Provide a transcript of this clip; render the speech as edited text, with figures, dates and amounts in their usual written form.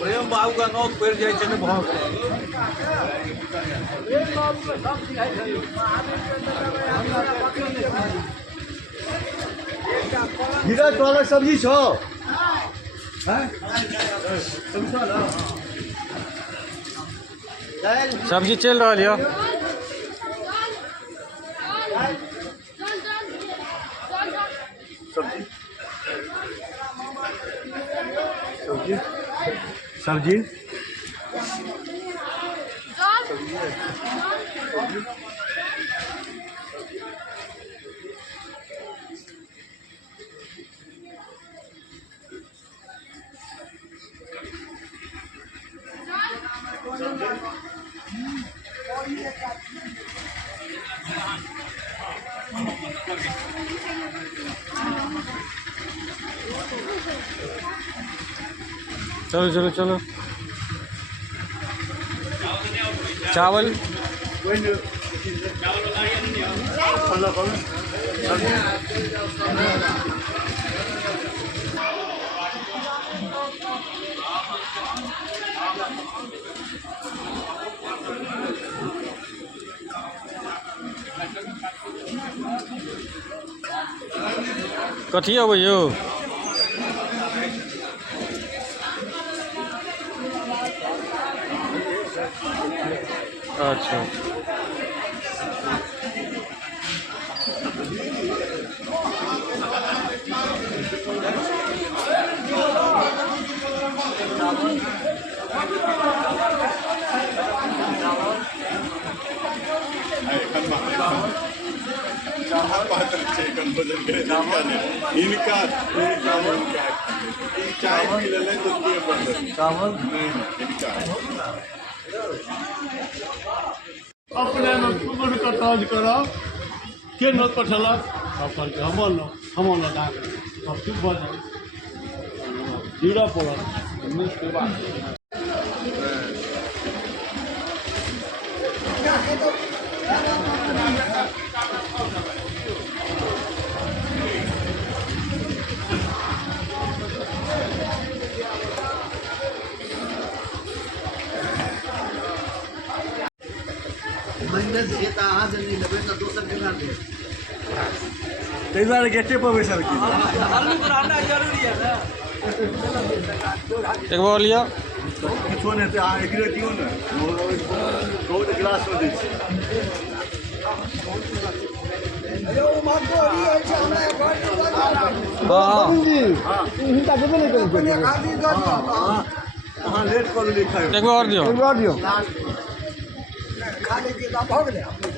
प्रेम बाबू का नौक पेड़ जाए चले बहुत धीरज तोरा सब्जी छो सब्जी चल रहा है सब्जी सब्जी चलो चलो चलो चावल कथी अब यो अच्छा इनका चाय पी ले तो चावल अपने में कुकुर का ताज करा के न पठला हम लगा सब चुप बज जीरा पड़ा के बाद गेटे पर बैसल एक बार लिया किछो नहीं एक दियो ने बहुत गिलास में दै छी एक बार दियो खा लीजिएगा भोग ले